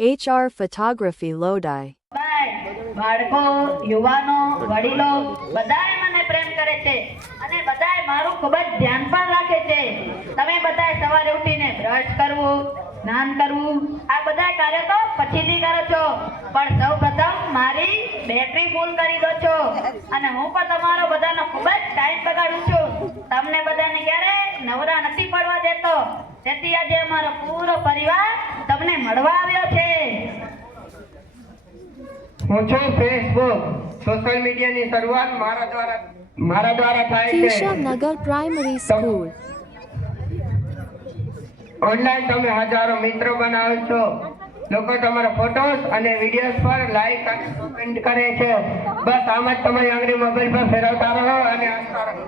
HR Photography Lodi. બાળકો, યુવાનો, વડીલો બધાય મને પ્રેમ કરે છે અને બધાય મારું ખૂબ જ ધ્યાન પણ રાખે છે. તમે બધાય સવારે ઉઠીને બ્રશ કરવું, સ્નાન કરવું આ બધા કાર્ય તો પછીથી કરો છો, પણ સૌપ્રથમ મારી બેટરી ફૂલ કરી દો છો અને હું પણ તમારો બધાનો ખૂબ જ ટાઈમ બગાડું છું. તમને બધાને ક્યારે નવરા નથી પડવા દેતો, તેથી આજે અમારો પૂરો પરિવાર તમને મળવા આવ્યો છે. હું છું ફેસબુક. સોશિયલ મીડિયાની શરૂઆત મારા દ્વારા થાય છે. Keshavnagar primary school. ઓનલાઈન તમે હજારો મિત્રો બનાવો છો. લોકો તમારા ફોટોસ અને વિડીયોઝ પર લાઈક અને કમેન્ટ કરે છે. બસ આમ જ તમારી આંગળી મોબાઈલ પર ફેરવતા રહો અને હસતા રહો.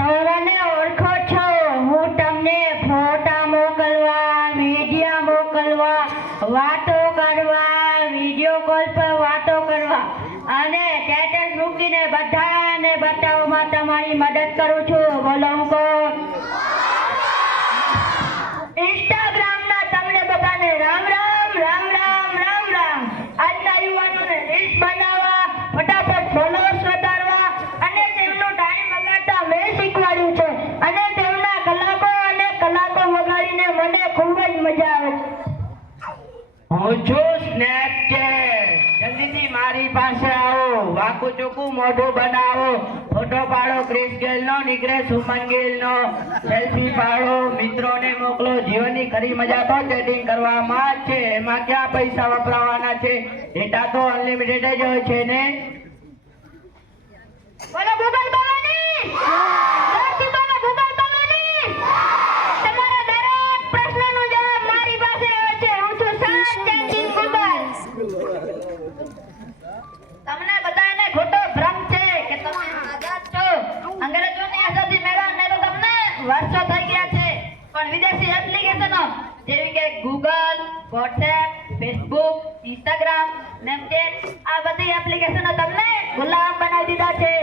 તમને ઓળખો છો, હું તમને ફોટા મોકલવા, વિડીયો મોકલવા, વાતો કરવા, વિડીયો કોલ પર વાતો કરવા અને સ્ટેટસ મૂકીને બધાને બતાવવામાં તમારી મદદ કરું છું. બોલો હું કોણ? ઇન્સ્ટાગ્રામના તમને બધાને રામ રામ રામ રામ રામ રામ. આજના યુવાનોને રીલ્સ બનાવવા, ફટાફટ ફોલોઅર્સ વધારવા અને તેમનો ટાઈમ બગાડતા મેં શીખવાડ્યું છે અને તેમના કલાકો વગાડીને મને ખૂબ જ મજા આવે છે. હું છું સ્નેપચેટ. જલ્દીથી મારી પાસે આવો, વાકું ચોખ્ખું મોઢું બનાવો, ફોટો પાડો ક્રિસ ગેલનો, નીકળે સુમન ગિલનો, સેલ્ફી પાડો, મિત્રોને મોકલો. જીવનની ખરી મજા તો ચેટિંગ કરવામાં જ છે. એમાં ક્યાં પૈસા વપરાવાના છે? ડેટા તો અનલિમિટેડ જ હોય છે ને. બોલો ગૂગલ ભવાની, જોરથી બોલો ગૂગલ ભવાની. તમારા દરેક પ્રશ્નનો જવાબ મારી પાસે હોય છે. હું છું સર્ચ એન્જિન ગૂગલ. તમને બધાને ખોટો ભ્રમ છે કે તમે આઝાદ છો. અંગ્રેજોની આઝાદી મેળવવાને તો તમને વર્ષો થઈ ગયા છે, પણ વિદેશી એપ્લિકેશનો જેવી કે Google, WhatsApp, Facebook, Instagram, Snapchat આ બધી એપ્લિકેશનો તમને ગુલામ બનાવી દીધા છે.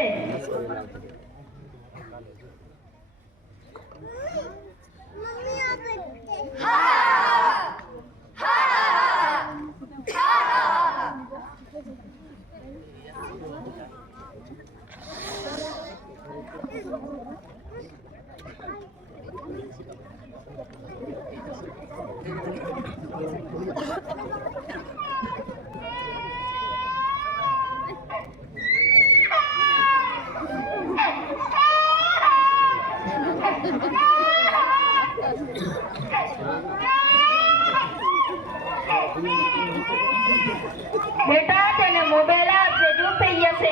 બેટા તેને મોબાઈલ આપજે, ચૂપ થઈ જશે.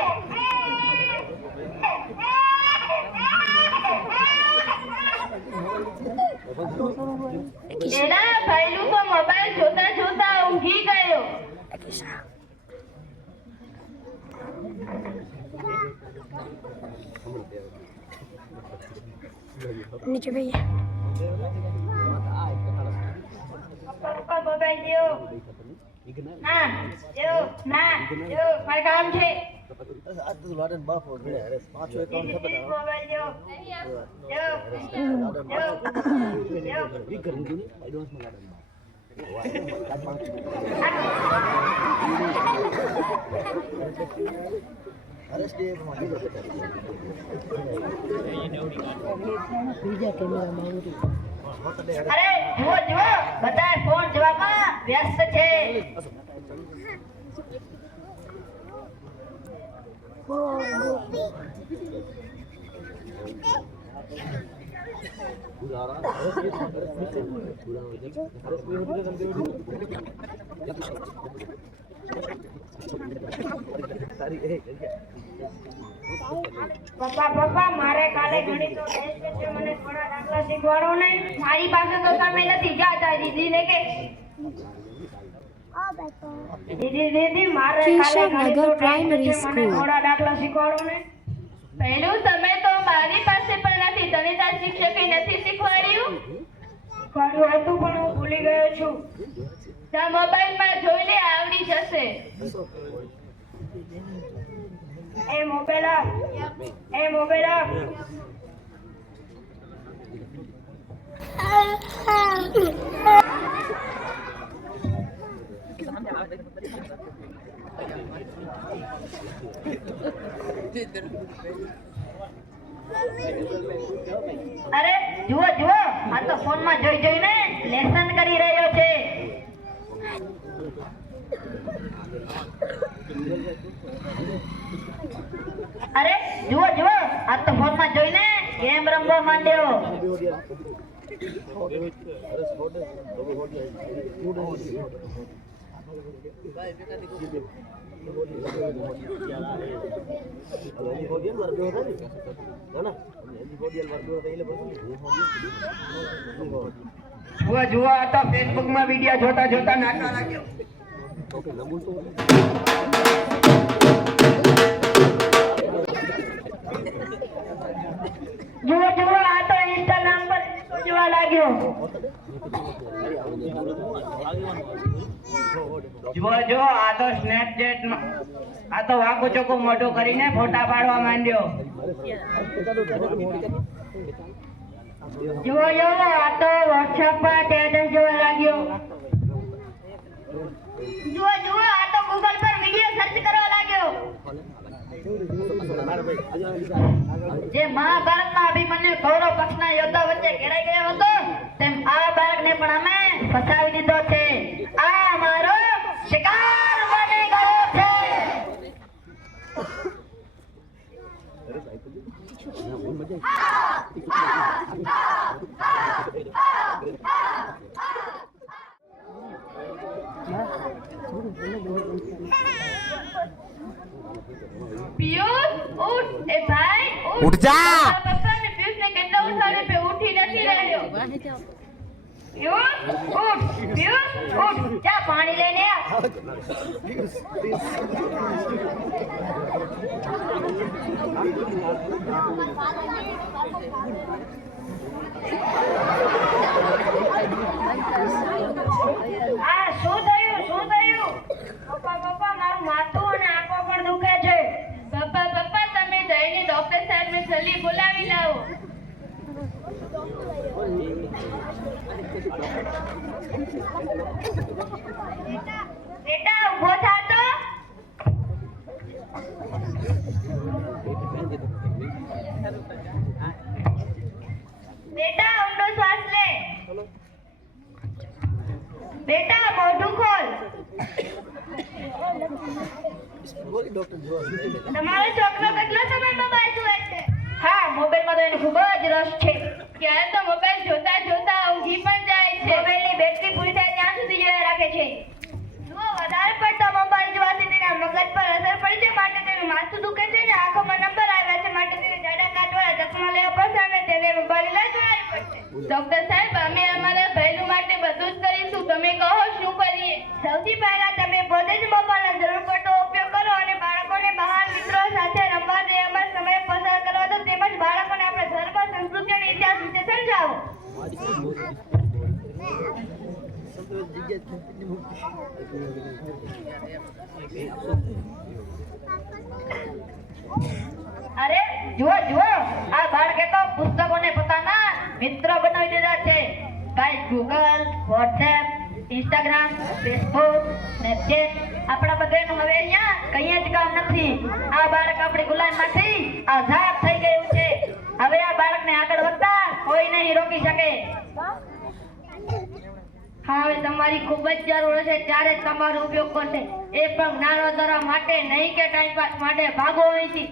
એના ભાઈલું તો મોબાઈલ જોતા જોતા ઊંઘી ગયો. નીચે ભૈયા પપ્પા મોબાઈલ દો. ના દો, ના દો, મારે કામ છે. મોબાઈલ દો. અરે જુઓ જુઓ, બધા ફોન જોવામાં વ્યસ્ત છે. પપ્પા મારે કાલે ગણિતનો ટેસ્ટ છે, મને થોડા દાખલા શીખવાડો ને. મારી પાસે તો સમય નથી. જાતા દીદીને કે દીદી મારે કાલે ગણિતનો ટેસ્ટ છે, મને થોડા દાખલા શીખવાડો ને. પહેલું સમય તો મારી પાસે પણ નથી. તને તાર શિક્ષકે નથી શીખવાડ્યું? શીખવાડ્યું હતું પણ હું ભૂલી ગયો છું. તા મોબાઈલમાં જોઈને આવડી જશે. એ મોબાઈલ આપ. અરે જુઓ જુઓ, આ તો ફોનમાં જોઈ જોઈને લેસન કરી રહ્યો છે. અરે જુઓ જુઓ, આ તો ફોનમાં જોઈને ગેમ રમવા માંડ્યો. જુઓ જુઓ, આ તો ફેસબુક માં વિડિયો જોતા જોતા નાચવા લાગ્યો. જુઓ જુઓ, આ તો ઇન્સ્ટાગ્રામ પર જોવા લાગ્યો. જુઓ જુઓ, આ તો સ્નેપચેટ માં, આ તો વાકું ચોખ્ખું મોઢું કરીને ફોટા પાડવા માંડ્યો. જુઓ જુઓ, આ તો વોટ્સએપ પર સ્ટેટસ જોવા લાગ્યો. જુઓ જુઓ, આ તો ગૂગલ પર વિડિયો સર્ચ કરવા લાગ્યો. જે મહાભારતમાં અભિમન્યુ કૌરવ પક્ષના યોદ્ધા વચ્ચે ઘેરાઈ ગયો હતો, તેમ આ બાળકને પણ અમે ફસાવી દીધો છે. આ મારો શિકાર બની ગયો છે. પિયુષ ઉઠ, એ ભાઈ ઉઠ જા. પપ્પા ને પિયુષ ને કેટલો ઉઠાડે પે ઉઠી નથી રહ્યો. પિયુષ ઉઠ, પિયુષ ઉઠ, જા પાણી લઈને આ. આ શું થયું, શું થયું? પપ્પા પપ્પા, મારું માથું અને આંખો પણ દુખે છે. પપ્પા પપ્પા, તમે જઈને ડોક્ટર સાહેબને જલ્દી બોલાવી લાવો. બેટા ઊભો થા તો. બેટા ઊંડો શ્વાસ લે. બેટા મોઢું ખોલ. તમારો છોકરો કેટલો સમય મોબાઈલ જુએ છે? હા, મોબાઈલમાં તો એને ખૂબ જ રસ છે. ક્યારે તો મોબાઈલ જોતા જોતા ઊંઘી પણ જાય છે. મોબાઈલની બેટરી પૂરી થાય ત્યાં સુધી જોયા રાખે છે. જુઓ, વધારે પડતા મોબાઈલ જોવાથી તેના મગજ પર અસર પડી છે, માટે તેનું માથું દુખે છે અને આંખોમાં નંબર આવ્યા છે, માટે તેને જાડા કાચવાળા ચશ્મા લેવા પડશે અને તેને મોબાઈલ ઇલાજ કરાવવી પડશે. ડોક્ટર સાહેબ, અમે અમારા ભાઈનું માટે બધું જ કરીશું. તમે કહો શું કરીએ? સૌથી પહેલા તમે પોતે જ મોબાઈલનો જરૂર પડતો ઉપયોગ કરો અને બાળકોને બહાર મિત્રો સાથે રમવા દેવામાં સમય પસાર કરવા દો, તેમજ બાળકોને આપણા ધર્મ, સંસ્કૃતિ અને ઇતિહાસ વિશે સમજાવો. અરે જુઓ જુઓ, આ બાળકે તો પુસ્તકોને પોતાના મિત્ર બનાવી દીધા છે. ભાઈ Google, WhatsApp, Instagram, Facebook, Snapchat, આપણા બધાનું હવે અહીંયા કંઈ જ કામ નથી. આ બાળક આપણી ગુલામમાંથી આઝાદ થઈ ગયું છે. હવે આ બાળકને આગળ વધતા કોઈ નહીં રોકી શકે. હા, હવે તમારી ખૂબ જ જરૂર છે, ત્યારે જ તમારો ઉપયોગ કરશે. એ પણ જ્ઞાન વધારવા માટે નહીં કે ટાઈમ પાસ માટે. ભાગો અહીંથી.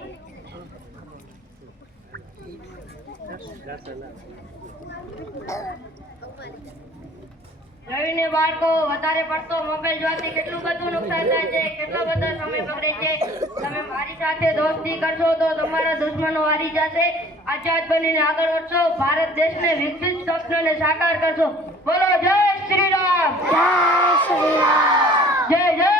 જોઈને બાળકો, વધારે પડતો મોબાઈલ જોવાથી કેટલું બધું નુકસાન થાય છે, કેટલો બધો સમય બગડે છે. તમે મારી સાથે દોસ્તી કરશો તો તમારા દુશ્મનો હારી જશે. આઝાદ બનીને આગળ વધશો, ભારત દેશને વિકસિત સ્વપ્નને સાકાર કરશો. બોલો જય શ્રી રામ. જય શ્રી રામ. જય જય